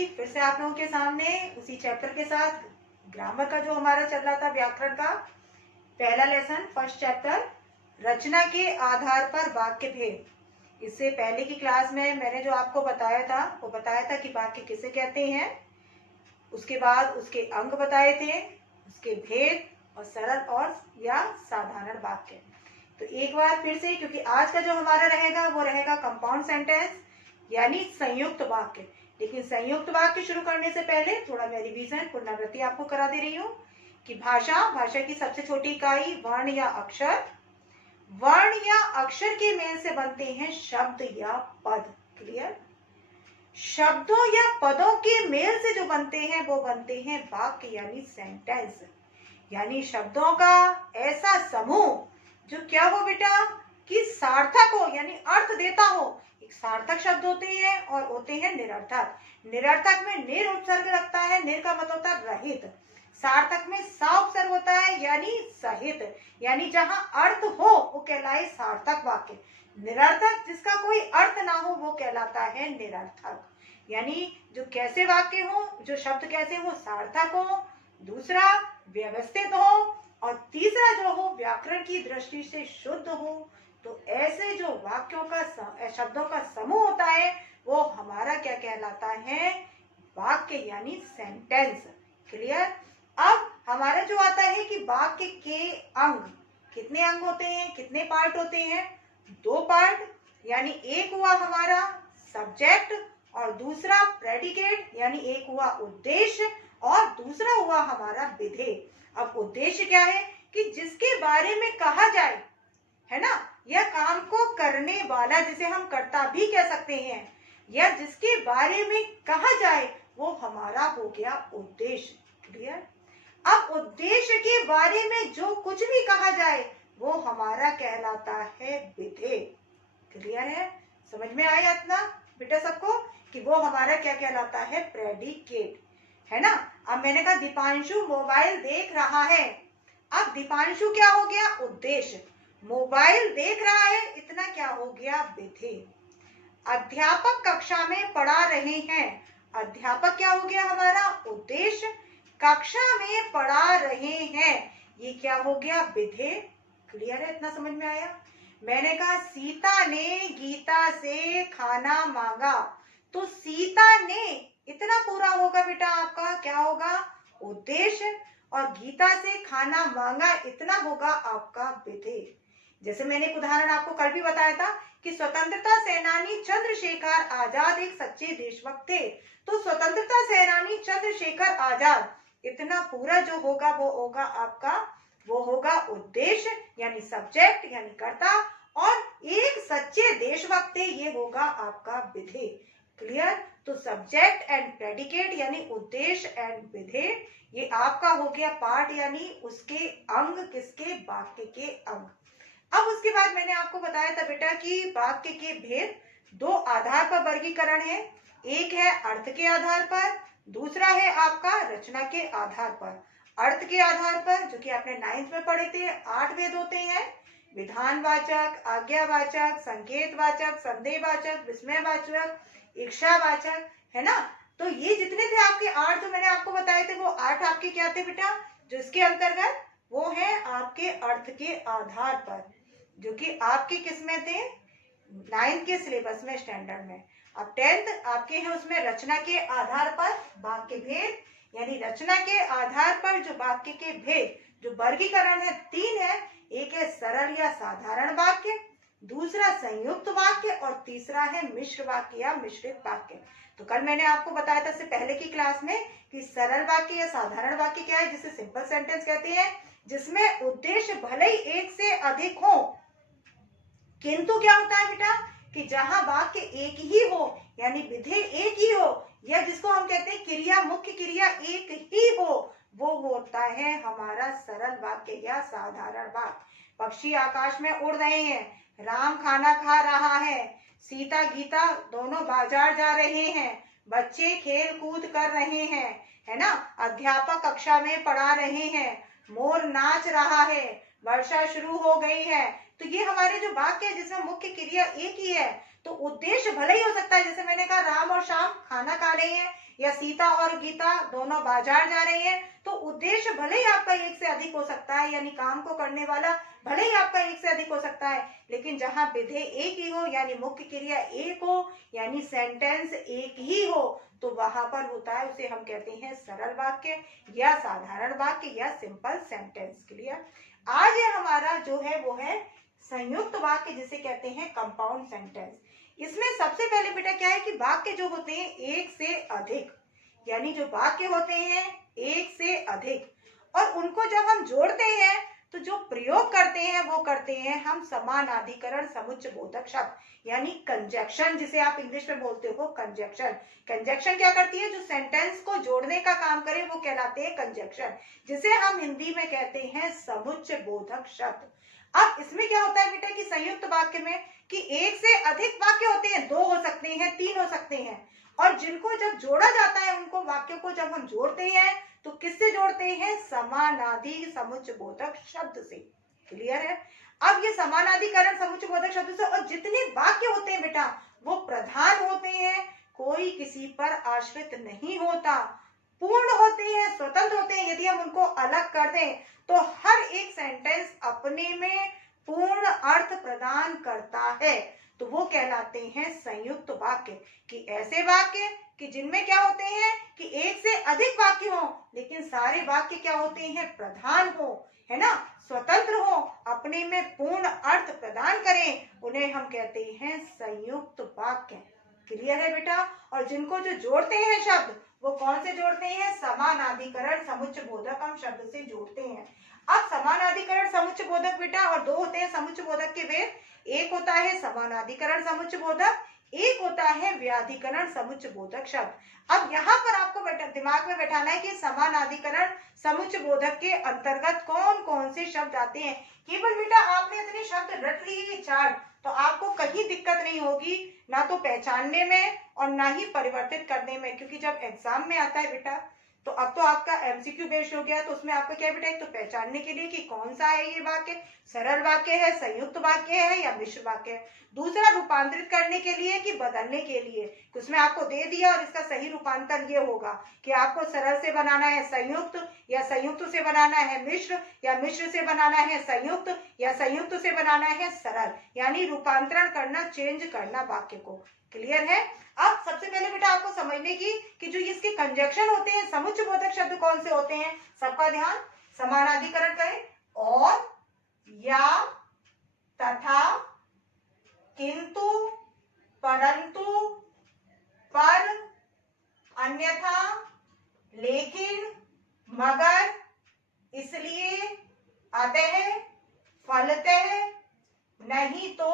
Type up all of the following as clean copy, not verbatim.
जी, फिर से आप लोगों के सामने उसी चैप्टर के साथ ग्रामर का जो हमारा चल रहा था, व्याकरण का पहला लेसन, फर्स्ट चैप्टर, रचना के आधार पर वाक्य भेद। इससे पहले की क्लास में मैंने जो आपको बताया था वो बताया था कि वाक्य किसे कहते हैं, उसके बाद उसके अंग बताए थे, उसके भेद और सरल और या साधारण वाक्य। तो एक बार फिर से, क्योंकि आज का जो हमारा रहेगा वो रहेगा कंपाउंड सेंटेंस यानी संयुक्त वाक्य। लेकिन संयुक्त वाक्य शुरू करने से पहले थोड़ा मैं रिवीजन पुनरावृत्ति आपको करा दे रही हूँ कि भाषा की सबसे छोटी इकाई वर्ण या अक्षर, वर्ण या अक्षर के मेल से बनते हैं शब्द या पद। क्लियर? शब्दों या पदों के मेल से जो बनते हैं वो बनते हैं वाक्य यानी सेंटेंस, यानी शब्दों का ऐसा समूह जो क्या हो बेटा कि सार्थक हो यानी अर्थ देता हो। एक सार्थक शब्द होते हैं और होते हैं निरर्थक। निरर्थक में निर उपसर्ग लगता है, निर का मतलब होता है रहित। सार्थक में सा उपसर्ग होता है यानी सहित, यानी जहां अर्थ हो वो कहलाए सार्थक वाक्य। निरर्थक जिसका कोई अर्थ ना हो वो कहलाता है निरर्थक। यानी जो कैसे वाक्य हो, जो शब्द कैसे हो, सार्थक हो, दूसरा व्यवस्थित हो और तीसरा जो हो व्याकरण की दृष्टि से शुद्ध हो। तो ऐसे जो वाक्यों का शब्दों का समूह होता है वो हमारा क्या कहलाता है, वाक्य यानी सेंटेंस। क्लियर? अब हमारा जो आता है कि वाक्य के अंग, कितने अंग होते हैं, कितने पार्ट होते हैं, दो पार्ट, यानी एक हुआ हमारा सब्जेक्ट और दूसरा प्रेडिकेट, यानी एक हुआ उद्देश्य और दूसरा हुआ हमारा विधेय। अब उद्देश्य क्या है कि जिसके बारे में कहा जाए, है ना, या काम को करने वाला जिसे हम कर्ता भी कह सकते हैं, या जिसके बारे में कहा जाए वो हमारा हो गया उद्देश्य। क्लियर? अब उद्देश्य के बारे में जो कुछ भी कहा जाए वो हमारा कहलाता है विधेय। क्लियर है? समझ में आया इतना बेटा सबको कि वो हमारा क्या कहलाता है, प्रेडिकेट, है ना। अब मैंने कहा दीपांशु मोबाइल देख रहा है। अब दीपांशु क्या हो गया, उद्देश्य। मोबाइल देख रहा है, इतना क्या हो गया, विधेय। अध्यापक कक्षा में पढ़ा रहे हैं। अध्यापक क्या हो गया हमारा, उद्देश्य। कक्षा में पढ़ा रहे हैं, ये क्या हो गया, विधेय। क्लियर है? इतना समझ में आया? मैंने कहा सीता ने गीता से खाना मांगा, तो सीता ने इतना पूरा होगा बेटा आपका क्या होगा, उद्देश्य, और गीता से खाना मांगा इतना होगा आपका विधेय। जैसे मैंने एक उदाहरण आपको कल भी बताया था कि स्वतंत्रता सेनानी चंद्रशेखर आजाद एक सच्चे देशभक्त थे। तो स्वतंत्रता सेनानी चंद्रशेखर आजाद इतना पूरा जो होगा वो होगा आपका, वो होगा उद्देश्य यानी सब्जेक्ट यानी कर्ता, और एक सच्चे देशभक्त थे ये होगा आपका विधेय। क्लियर? तो सब्जेक्ट एंड प्रेडिकेट यानी उद्देश्य एंड विधेय ये आपका हो गया पार्ट यानी उसके अंग, किसके, वाक्य के अंग। अब उसके बाद मैंने आपको बताया था बेटा कि वाक्य के भेद दो आधार पर वर्गीकरण है। एक है अर्थ के आधार पर, दूसरा है आपका रचना के आधार पर। अर्थ के आधार पर जो कि आपने 9th में पढ़े थे 8 भेद होते हैं, विधानवाचक, आज्ञावाचक, संकेतवाचक, संदेहवाचक, विस्मयवाचक, इच्छावाचक, है ना। तो ये जितने थे आपके 8 जो मैंने आपको बताए थे वो 8 आपके क्या थे बेटा, जो इसके अंतर्गत वो है आपके अर्थ के आधार पर, जो कि आपके किस में थे, 9th के सिलेबस में, स्टैंडर्ड में। अब 10th आपके हैं उसमें रचना के आधार पर वाक्य भेद, यानी रचना के आधार पर जो वाक्य के भेद जो वर्गीकरण है 3 है। एक है सरल या साधारण वाक्य, दूसरा संयुक्त वाक्य और तीसरा है मिश्र वाक्य या मिश्रित वाक्य। तो कल मैंने आपको बताया था इससे पहले की क्लास में कि सरल वाक्य या साधारण वाक्य क्या है, जिसे सिंपल सेंटेंस कहते हैं, जिसमें उद्देश्य भले ही एक से अधिक हो, किंतु क्या होता है बेटा कि जहां वाक्य एक ही हो यानी विधेय एक ही हो, या जिसको हम कहते हैं क्रिया, मुख्य क्रिया एक ही हो, वो होता है हमारा सरल वाक्य या साधारण वाक्य। पक्षी आकाश में उड़ रहे हैं, राम खाना खा रहा है, सीता गीता दोनों बाजार जा रहे हैं, बच्चे खेल कूद कर रहे हैं, है ना, अध्यापक कक्षा में पढ़ा रहे हैं, मोर नाच रहा है, वर्षा शुरू हो गई है। तो ये हमारे जो वाक्य है जिसमें मुख्य क्रिया एक ही है, तो उद्देश्य भले ही हो सकता है, जैसे मैंने कहा राम और श्याम खाना खा रहे हैं, या सीता और गीता दोनों बाजार जा रहे हैं, तो उद्देश्य भले ही आपका एक से अधिक हो सकता है, यानी काम को करने वाला भले ही आपका एक से अधिक हो सकता है, लेकिन जहां विधेय एक ही हो, यानी मुख्य क्रिया एक हो, यानी सेंटेंस एक ही हो, तो वहां पर होता है, उसे हम कहते हैं सरल वाक्य या साधारण वाक्य या सिंपल सेंटेंस। क्लियर। आज ये हमारा जो है वो है संयुक्त वाक्य, जिसे कहते हैं कंपाउंड सेंटेंस। इसमें सबसे पहले बेटा क्या है कि वाक्य जो होते हैं एक से अधिक, यानी जो वाक्य होते हैं एक से अधिक, और उनको जब हम जोड़ते हैं तो जो प्रयोग करते हैं वो करते हैं हम समानाधिकरण समुच्चय बोधक शब्द, यानी कंजक्शन, जिसे आप इंग्लिश में बोलते हो कंजक्शन। कंजक्शन क्या करती है, जो सेंटेंस को जोड़ने का काम करे वो कहलाते हैं कंजक्शन, जिसे हम हिंदी में कहते हैं समुच्चय बोधक शब्द। अब इसमें क्या होता है बेटा कि संयुक्त वाक्य में कि एक से अधिक वाक्य होते हैं, 2 हो सकते हैं, 3 हो सकते हैं, और जिनको जब जोड़ा जाता है, उनको वाक्यों को जब हम जोड़ते हैं तो किससे जोड़ते हैं, समानादि समुच्चय बोधक शब्द से। क्लियर है। अब ये समानाधिकरण समुच्चय बोधक शब्द से, और जितने वाक्य होते हैं बेटा वो प्रधान होते हैं, कोई किसी पर आश्रित नहीं होता, पूर्ण होते हैं, स्वतंत्र होते हैं। यदि हम उनको अलग कर दें तो हर एक सेंटेंस अपने में पूर्ण अर्थ प्रदान करता है, तो वो कहलाते हैं संयुक्त वाक्य। कि ऐसे वाक्य कि जिनमें क्या होते हैं कि एक से अधिक वाक्य हो, लेकिन सारे वाक्य क्या होते हैं, प्रधान हो, है ना, स्वतंत्र हो, अपने में पूर्ण अर्थ प्रदान करें, उन्हें हम कहते हैं संयुक्त वाक्य। क्लियर है बेटा। और जिनको जो जोड़ते हैं शब्द, वो कौन से जोड़ते हैं, समानाधिकरण समुच्चय बोधक हम शब्द से जोड़ते हैं। अब समानाधिकरण समुच्चय बोधक बेटा, और 2 होते हैं समुच्चय बोधक के भेद, एक होता है समानाधिकरण समुच्चय बोधक, एक होता है व्याधिकरण समुच्चय बोधक शब्द। अब यहाँ पर आपको दिमाग में बैठाना है कि समानाधिकरण समुच्चय बोधक के अंतर्गत कौन कौन से शब्द आते हैं। केवल बेटा आपने इतने शब्द रट लिए 4, तो आपको कहीं दिक्कत नहीं होगी, ना तो पहचानने में और ना ही परिवर्तित करने में, क्योंकि जब एग्जाम में आता है बेटा, तो अब तो आपका एमसीक्यू बेस्ड हो गया, तो उसमें आपको क्या बेटा, एक तो पहचानने के लिए कि कौन सा है ये वाक्य, सरल वाक्य है, संयुक्त वाक्य है या मिश्र वाक्य है। दूसरा रूपांतरित करने के लिए कि बदलने के लिए, उसमें आपको दे दिया और इसका सही रूपांतर ये होगा कि आपको सरल से बनाना है संयुक्त, या संयुक्त से बनाना है मिश्र, या मिश्र से बनाना है संयुक्त, या संयुक्त से बनाना है सरल, यानी रूपांतरण करना, चेंज करना वाक्य को। क्लियर है। अब सबसे पहले बेटा आपको समझने की कि जो इसके कंजक्शन होते हैं, समुच्चय बोधक शब्द कौन से होते हैं, सबका ध्यान, समानाधिकरण करें, और, या, तथा, किंतु, परंतु, पर, अन्यथा, लेकिन, मगर, इसलिए, अतः, फलतः, नहीं तो,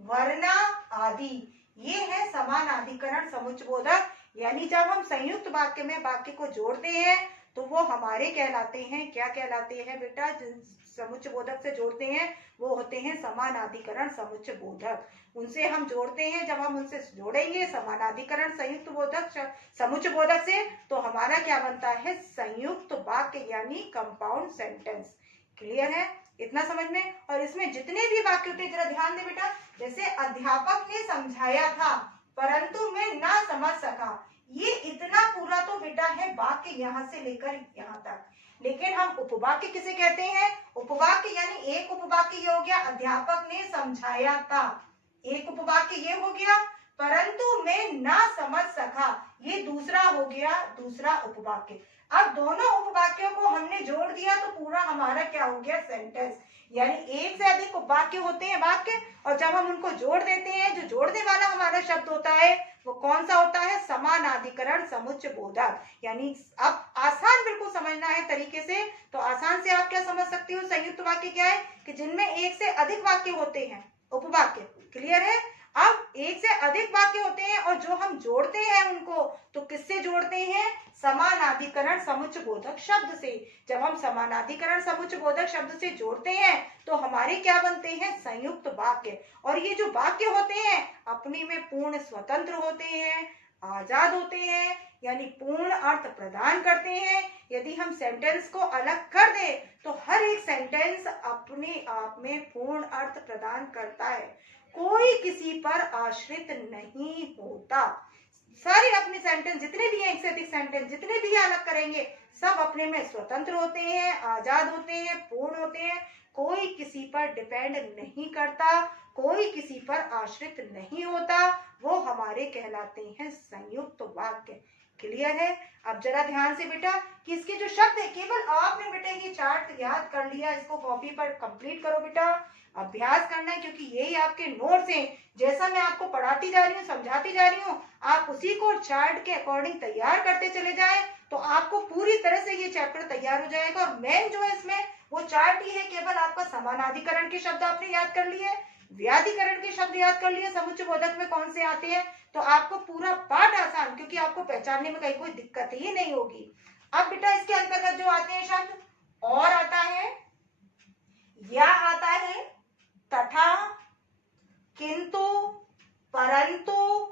वरना आदि। ये है समानाधिकरण समुच्चय बोधक, यानी जब हम संयुक्त वाक्य में वाक्य को जोड़ते हैं तो वो हमारे कहलाते हैं, क्या कहलाते हैं बेटा, समुच्चय बोधक से जोड़ते हैं वो होते हैं समानाधिकरण समुच्चय बोधक। उनसे हम जोड़ते हैं, जब हम उनसे जोड़ेंगे समानाधिकरण संयुक्त बोधक समुच्चय बोधक से, तो हमारा क्या बनता है, संयुक्त वाक्य, यानी कंपाउंड सेंटेंस। क्लियर है, इतना समझ में। और इसमें जितने भी वाक्य होते हैं जरा ध्यान दे बेटा, जैसे अध्यापक ने समझाया था परंतु मैं ना समझ सका, ये इतना पूरा तो बेटा है वाक्य यहाँ से लेकर यहाँ तक। लेकिन हम उपवाक्य किसे कहते हैं, उपवाक्य यानी एक उपवाक्य ये हो गया अध्यापक ने समझाया था, एक उपवाक्य ये हो गया, परंतु मैं ना समझ सका ये दूसरा हो गया दूसरा उपवाक्य। अब दोनों उपवाक्यों को हमने जोड़ दिया तो पूरा हमारा क्या हो गया, सेंटेंस। यानी एक से अधिक वाक्य होते हैं वाक्य, और जब हम उनको जोड़ देते हैं, जो जोड़ने वाला हमारा शब्द होता है वो कौन सा होता है, समानाधिकरण समुच्चय बोधक। यानी अब आसान बिल्कुल समझना है तरीके से, तो आसान से आप क्या समझ सकते हो, संयुक्त वाक्य क्या है कि जिनमें एक से अधिक वाक्य होते हैं, उपवाक्य। क्लियर है। अब एक से अधिक वाक्य होते हैं और जो हम जोड़ते हैं उनको, तो किससे जोड़ते हैं, समानाधिकरण समुच्चय बोधक शब्द से। जब हम समानाधिकरण समुच्चय बोधक शब्द से जोड़ते हैं तो हमारे क्या बनते हैं, संयुक्त वाक्य। और ये जो वाक्य होते हैं अपने में पूर्ण स्वतंत्र होते हैं, आजाद होते हैं, यानी पूर्ण अर्थ प्रदान करते हैं। यदि हम सेंटेंस को अलग कर दें तो हर एक सेंटेंस अपने आप में पूर्ण अर्थ प्रदान करता है, कोई किसी पर आश्रित नहीं होता। सारे अपने सेंटेंस जितने भी हैं, एक से अधिक सेंटेंस जितने भी अलग करेंगे, सब अपने में स्वतंत्र होते हैं, आजाद होते हैं, पूर्ण होते हैं। कोई किसी पर डिपेंड नहीं करता, कोई किसी पर आश्रित नहीं होता। वो हमारे कहलाते हैं संयुक्त वाक्य। क्लियर है? अब जरा ध्यान से बेटा कि इसके जो शब्द है, केवल आपने बेटा ये चार्ट याद कर लिया, इसको कॉपी पर कंप्लीट करो बेटा, अभ्यास करना है, क्योंकि यही आपके नोट्स हैं। जैसा मैं आपको पढ़ाती जा रही हूँ, समझाती जा रही हूँ, आप उसी को चार्ट के अकॉर्डिंग तैयार करते चले जाएं, तो आपको पूरी तरह से ये चैप्टर तैयार हो जाएगा। और मेन जो है इसमें वो चार्ट ही है, केवल आपका समानाधिकरण के शब्द आपने याद कर लिए, व्याधिकरण के शब्द याद कर लिए, समुच्चय बोधक में कौन से आते हैं, तो आपको पूरा पाठ आसान, क्योंकि आपको पहचानने में कहीं कोई दिक्कत ही नहीं होगी। अब बेटा इसके अंतर्गत जो आते हैं शब्द, और आता है, या आता है, तथा, किंतु, परंतु,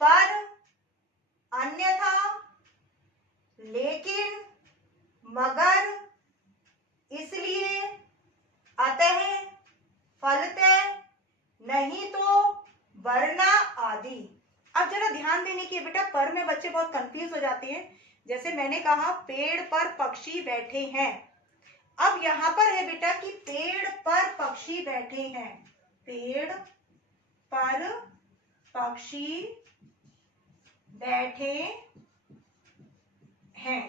पर, अन्यथा, लेकिन, मगर, इसलिए, अतः, फलतः, नहीं तो, वरना आदि। अब जरा ध्यान देने की बेटा, पर में बच्चे बहुत कंफ्यूज हो जाते हैं। जैसे मैंने कहा पेड़ पर पक्षी बैठे हैं, अब यहां पर है बेटा कि पेड़ पर पक्षी बैठे हैं, पेड़ पर पक्षी बैठे हैं।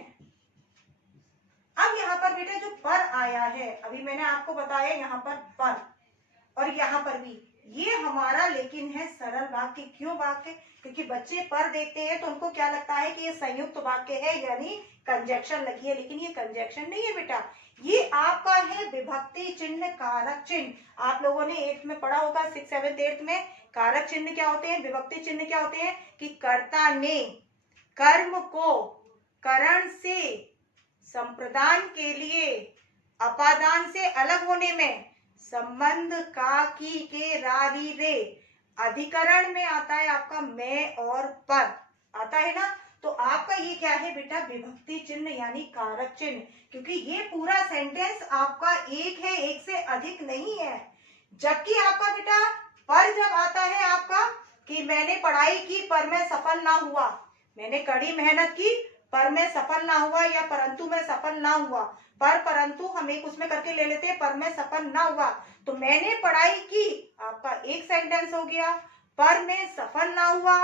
अब यहाँ पर बेटा जो पर आया है, अभी मैंने आपको बताया यहाँ पर और यहाँ पर भी, ये हमारा लेकिन है सरल वाक्य। क्यों वाक्य? क्योंकि बच्चे पर देखते हैं तो उनको क्या लगता है कि ये संयुक्त वाक्य है, यानी कंजक्शन लगी है, लेकिन ये कंजक्शन नहीं है बेटा, ये आपका है विभक्ति चिन्ह, कारक चिन्ह। आप लोगों ने 8th में पढ़ा होगा, 6th 7th 8th में कारक चिन्ह क्या होते हैं, विभक्ति चिन्ह क्या होते हैं, कि कर्ता ने कर्म को करण से संप्रदान के लिए अपादान से अलग होने में संबंध का, की, के, रारी, रे, अधिकरण में आता है आपका मैं और पर आता है ना, तो आपका ये क्या है बेटा, विभक्ति चिन्ह यानी कारक चिन्ह, क्योंकि ये पूरा सेंटेंस आपका एक है, एक से अधिक नहीं है। जबकि आपका बेटा पर जब आता है आपका कि मैंने पढ़ाई की पर मैं सफल ना हुआ, मैंने कड़ी मेहनत की पर मैं सफल ना हुआ, या परंतु मैं सफल ना हुआ, पर परंतु हम एक उसमें करके ले लेते हैं, पर मैं सफल ना हुआ, तो मैंने पढ़ाई की आपका एक सेंटेंस हो गया, पर मैं सफल ना हुआ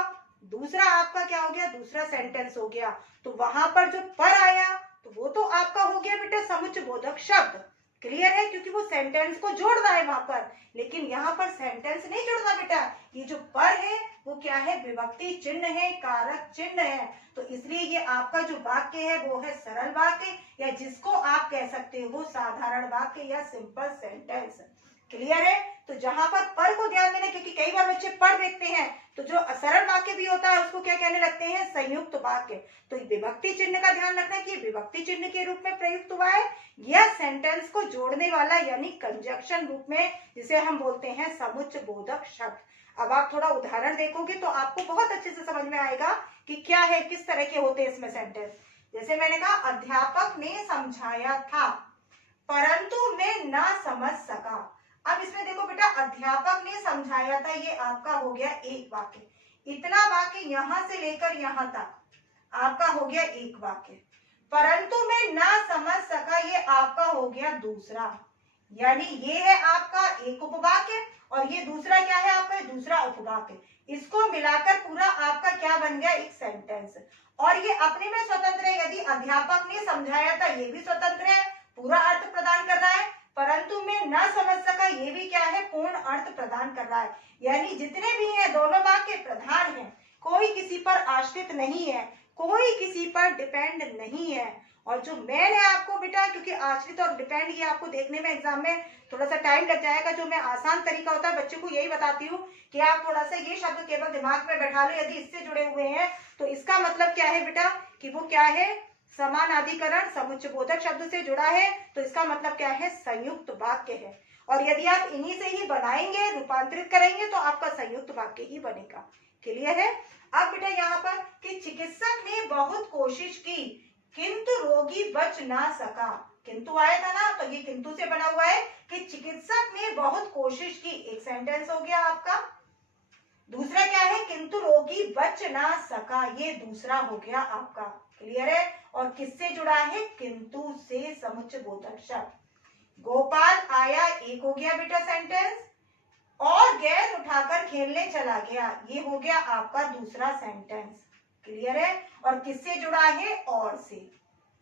दूसरा आपका क्या हो गया, दूसरा सेंटेंस हो गया। तो वहां पर जो पर आया तो वो तो आपका हो गया बेटा समुच्चय बोधक शब्द। क्लियर है? क्योंकि वो सेंटेंस को जोड़ रहा है वहां पर, लेकिन यहाँ पर सेंटेंस नहीं जोड़ रहा बेटा। ये जो पर है वो क्या है, विभक्ति चिन्ह है, कारक चिन्ह है। तो इसलिए ये आपका जो वाक्य है वो है सरल वाक्य, या जिसको आप कह सकते हो साधारण वाक्य या सिंपल सेंटेंस। क्लियर है? तो जहां पर को ध्यान देना, क्योंकि कई बार बच्चे पर देखते हैं तो जो सरल वाक्य भी होता है उसको क्या कहने लगते हैं, संयुक्त वाक्य। तो विभक्ति चिन्ह का ध्यान रखना कि विभक्ति चिन्ह के रूप में प्रयुक्त हुआ है, या सेंटेंस को जोड़ने वाला यानी कंजक्शन रूप में, जिसे हम बोलते हैं समुच्चय बोधक शब्द। अब आप थोड़ा उदाहरण देखोगे तो आपको बहुत अच्छे से समझ में आएगा कि क्या है, किस तरह के होते हैं इसमें सेंटेंस। जैसे मैंने कहा अध्यापक ने समझाया था परंतु मैं ना समझ सका। अब इसमें देखो बेटा, अध्यापक ने समझाया था, ये आपका हो गया एक वाक्य। इतना वाक्य यहां से लेकर यहां तक आपका हो गया एक वाक्य। परंतु मैं ना समझ सका, ये आपका हो गया दूसरा, यानी ये है आपका एक उपवाक्य और ये दूसरा क्या है आपका, दूसरा उपवाक्य। इसको मिलाकर पूरा आपका क्या बन गया, एक सेंटेंस। और ये अपने में स्वतंत्र है, यदि अध्यापक ने समझाया था ये भी स्वतंत्र है, पूरा अर्थ प्रदान कर रहा है। परंतु मैं न समझ सका, ये भी क्या है, पूर्ण अर्थ प्रदान कर रहा है। यानी जितने भी हैं दोनों वाक्य प्रधान हैं, कोई किसी पर आश्रित नहीं है, कोई किसी पर डिपेंड नहीं है। और जो मैन है आपको बेटा, क्योंकि आश्रित और डिपेंड ये आपको देखने में एग्जाम में थोड़ा सा टाइम लग जाएगा, जो मैं आसान तरीका होता है बच्चे को यही बताती हूँ कि आप थोड़ा सा ये शब्द केवल दिमाग में बैठा लो, यदि इससे जुड़े हुए हैं तो इसका मतलब क्या है बेटा कि वो क्या है, समानाधिकरण समुच्चय बोधक शब्द से जुड़ा है, तो इसका मतलब क्या है, संयुक्त वाक्य है। और यदि आप इन्हीं से ही बनाएंगे, रूपांतरित करेंगे तो आपका संयुक्त वाक्य ही बनेगा। क्लियर है? अब बेटा यहाँ पर कि चिकित्सक ने बहुत कोशिश की किंतु रोगी बच ना सका। किंतु आया था ना, तो ये किंतु से बना हुआ है कि चिकित्सक ने बहुत कोशिश की, एक सेंटेंस हो गया आपका। दूसरा क्या है, किंतु रोगी बच ना सका, ये दूसरा हो गया आपका। क्लियर है। और किससे जुड़ा है, किंतु से समुच्चय बोधक शब्द। गोपाल आया, एक हो गया बेटा सेंटेंस, और गेंद उठाकर खेलने चला गया, ये हो गया आपका दूसरा सेंटेंस। क्लियर है। और किससे जुड़ा है, और से।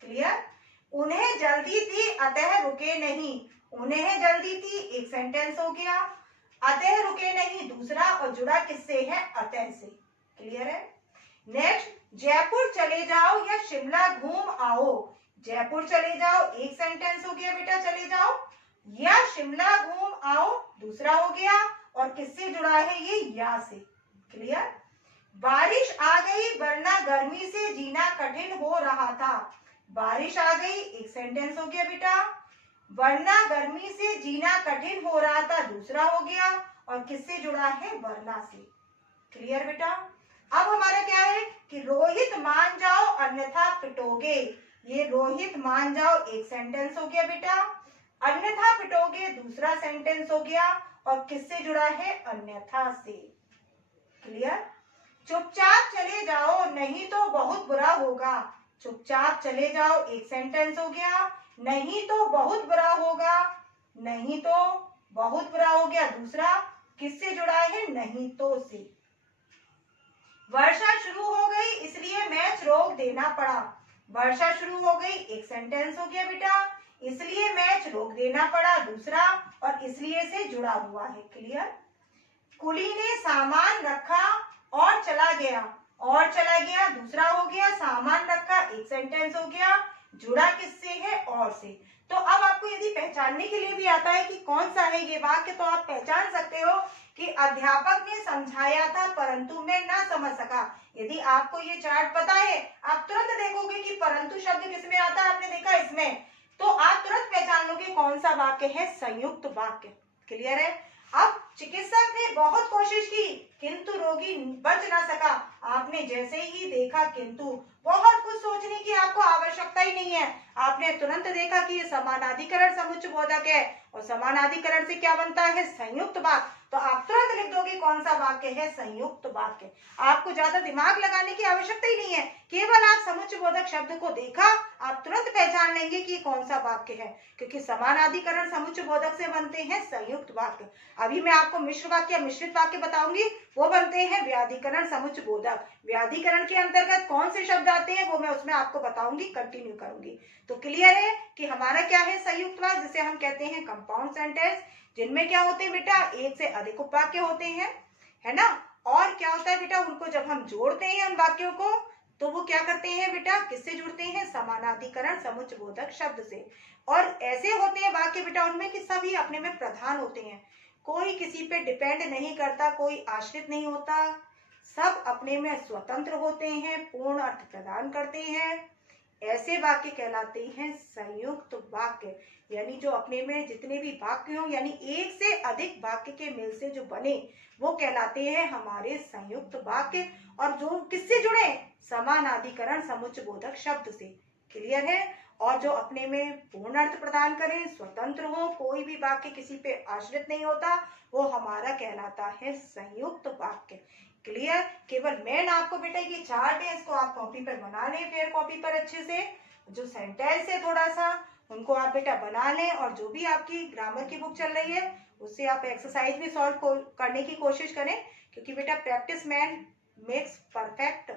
क्लियर। उन्हें जल्दी थी अतः रुके नहीं, उन्हें जल्दी थी एक सेंटेंस हो गया, अतः रुके नहीं दूसरा, और जुड़ा किससे है, अतः से। क्लियर है। नेक्स्ट, जयपुर चले जाओ या शिमला घूम आओ, जयपुर चले जाओ एक सेंटेंस हो गया बेटा, चले जाओ, या शिमला घूम आओ दूसरा हो गया, और किससे जुड़ा है, ये या से। क्लियर। बारिश आ गई वरना गर्मी से जीना कठिन हो रहा था, बारिश आ गई एक सेंटेंस हो गया बेटा, वरना गर्मी से जीना कठिन हो रहा था दूसरा हो गया, और किससे जुड़ा है, वरना से। क्लियर बेटा। अब हमारा क्या है कि रोहित मान जाओ अन्यथा पिटोगे, ये रोहित मान जाओ एक सेंटेंस हो गया बेटा, अन्यथा पिटोगे दूसरा सेंटेंस हो गया, और किससे जुड़ा है, अन्यथा से। क्लियर। चुपचाप चले जाओ नहीं तो बहुत बुरा होगा, चुपचाप चले जाओ एक सेंटेंस हो गया, नहीं तो बहुत बुरा होगा, नहीं तो बहुत बुरा हो गया दूसरा, किससे जुड़ा है, नहीं तो से। वर्षा शुरू हो गई इसलिए मैच रोक देना पड़ा, वर्षा शुरू हो गई एक सेंटेंस हो गया बेटा, इसलिए मैच रोक देना पड़ा दूसरा, और इसलिए से जुड़ा हुआ है। क्लियर। कुली ने सामान रखा और चला गया, और चला गया दूसरा हो गया, सामान रखा एक सेंटेंस हो गया, जुड़ा किससे है, और से। तो अब आपको यदि पहचानने के लिए भी आता है कि कौन सा है ये वाक्य, तो आप पहचान सकते हो कि अध्यापक ने समझाया था परंतु मैं ना समझ सका। यदि आपको ये चार्ट पता है, आप तुरंत देखोगे कि परंतु शब्द किसमें आता है, आपने देखा इसमें, तो आप तुरंत पहचान लोगे कौन सा वाक्य है, संयुक्त वाक्य। क्लियर है। अब चिकित्सक ने बहुत कोशिश की किंतु रोगी बच ना सका, आपने जैसे ही देखा किंतु, बहुत कुछ सोचने की आपको आवश्यकता ही नहीं है, आपने तुरंत देखा कि ये समानाधिकरण समुच्चय बोधक है, और समानाधिकरण से क्या बनता है, संयुक्त वाक्य, तो आप तुरंत लिख दोगे कौन सा वाक्य है, संयुक्त वाक्य। आपको ज्यादा दिमाग लगाने की आवश्यकता ही नहीं है, केवल आप समुच्चय बोधक शब्द को देखा, आप तुरंत पहचान लेंगे कि कौन सा वाक्य है, क्योंकि समानाधिकरण समुच्चय बोधक से बनते हैं संयुक्त वाक्य। अभी मैं आपको मिश्र वाक्य या मिश्रित वाक्य बताऊंगी, वो बनते हैं व्याधिकरण समुच्चय बोधक। व्याधिकरण के अंतर्गत कौन से शब्द आते हैं वो मैं उसमें आपको बताऊंगी, कंटिन्यू करूंगी। तो क्लियर है कि हमारा क्या है, संयुक्त वाक्य, जिसे हम कहते हैं कंपाउंड सेंटेंस, जिनमें क्या होते हैं बेटा, एक से अधिक उपवाक्य होते हैं, है ना। और क्या होता है बेटा, उनको जब हम जोड़ते हैं उन वाक्यों को, तो वो क्या करते हैं बेटा, किससे जुड़ते हैं, समानाधिकरण समुच्चय बोधक शब्द से। और ऐसे होते हैं वाक्य बेटा उनमें कि सभी अपने में प्रधान होते हैं, कोई किसी पे डिपेंड नहीं करता, कोई आश्रित नहीं होता, सब अपने में स्वतंत्र होते हैं, पूर्ण अर्थ प्रदान करते हैं। ऐसे वाक्य कहलाते हैं संयुक्त वाक्य, यानी जो अपने में जितने भी वाक्य हो, यानी एक से अधिक वाक्य के मिल से जो बने, वो कहलाते हैं हमारे संयुक्त वाक्य, और जो किससे जुड़े, समानाधिकरण समुच्चय बोधक शब्द से। क्लियर है। और जो अपने में पूर्ण अर्थ प्रदान करें, स्वतंत्र हो, कोई भी वाक्य किसी पे आश्रित नहीं होता, वो हमारा कहलाता है संयुक्त वाक्य। क्लियर। केवल मेन आपको बेटा ये चार्ट है, इसको आप कॉपी पर बना लें, फेयर कॉपी पर अच्छे से, जो सेंटेंस है थोड़ा सा उनको आप बेटा बना लें, और जो भी आपकी ग्रामर की बुक चल रही है उससे आप एक्सरसाइज भी सॉल्व करने की कोशिश करें, क्योंकि बेटा प्रैक्टिस मैन मेक्स परफेक्ट,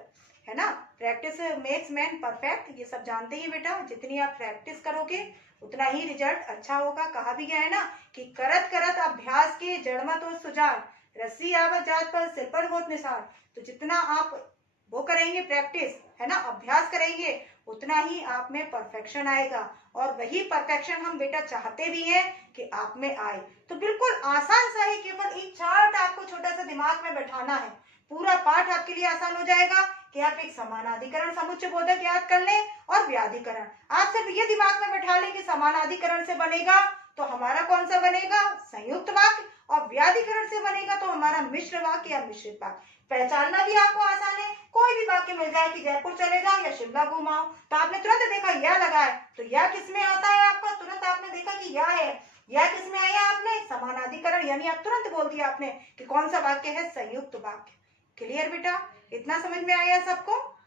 है ना, प्रैक्टिस मेक्स मैन परफेक्ट, ये सब जानते ही बेटा, जितनी आप प्रैक्टिस करोगे उतना ही रिजल्ट अच्छा होगा। कहा भी गया है ना कि करत करत अभ्यास के जड़मत हो सुजान, रस्सी आवत जात पर सिर पर होत निसार। तो जितना आप वो करेंगे प्रैक्टिस, है ना, अभ्यास करेंगे, उतना ही आप में परफेक्शन आएगा, और वही परफेक्शन हम बेटा चाहते भी हैं कि आप में आए। तो बिल्कुल आसान सा है, केवल एक चार्ट आपको छोटा सा दिमाग में बैठाना है, पूरा पाठ आपके लिए आसान हो जाएगा कि आप एक समानाधिकरण समुच्चय बोधक याद कर लें, और व्याधिकरण आप सिर्फ ये दिमाग में बैठा लें कि समानाधिकरण से बनेगा तो हमारा कौन सा बनेगा, संयुक्त वाक्य, और व्याधिकरण से बनेगा तो हमारा मिश्र वाक्य या मिश्रित वाक्य। पहचानना भी आपको आसान है, कोई भी वाक्य मिल जाए कि जयपुर चले जाओ या शिमला घुमाओ, तो आपने तुरंत देखा या लगा है, तो या किसमें आता है आपका, तुरंत आपने देखा कि या है, यह किसमें आया आपने, समानाधिकरण, यानी अब तुरंत बोल दिया आपने कि कौन सा वाक्य है, संयुक्त वाक्य। क्लियर बेटा, इतना समझ में आया सबको,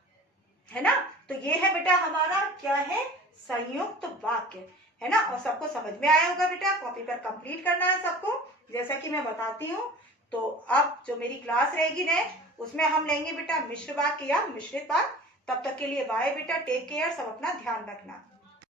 है ना। तो ये है बेटा हमारा क्या है, संयुक्त वाक्य, है ना। और सबको समझ में आया होगा बेटा, कॉपी पर कंप्लीट करना है सबको, जैसा कि मैं बताती हूँ। तो अब जो मेरी क्लास रहेगी नेक्स्ट, उसमें हम लेंगे बेटा मिश्र वाक्य या मिश्रित वाक्य। तब तक के लिए बाय बेटा, टेक केयर, सब अपना ध्यान रखना।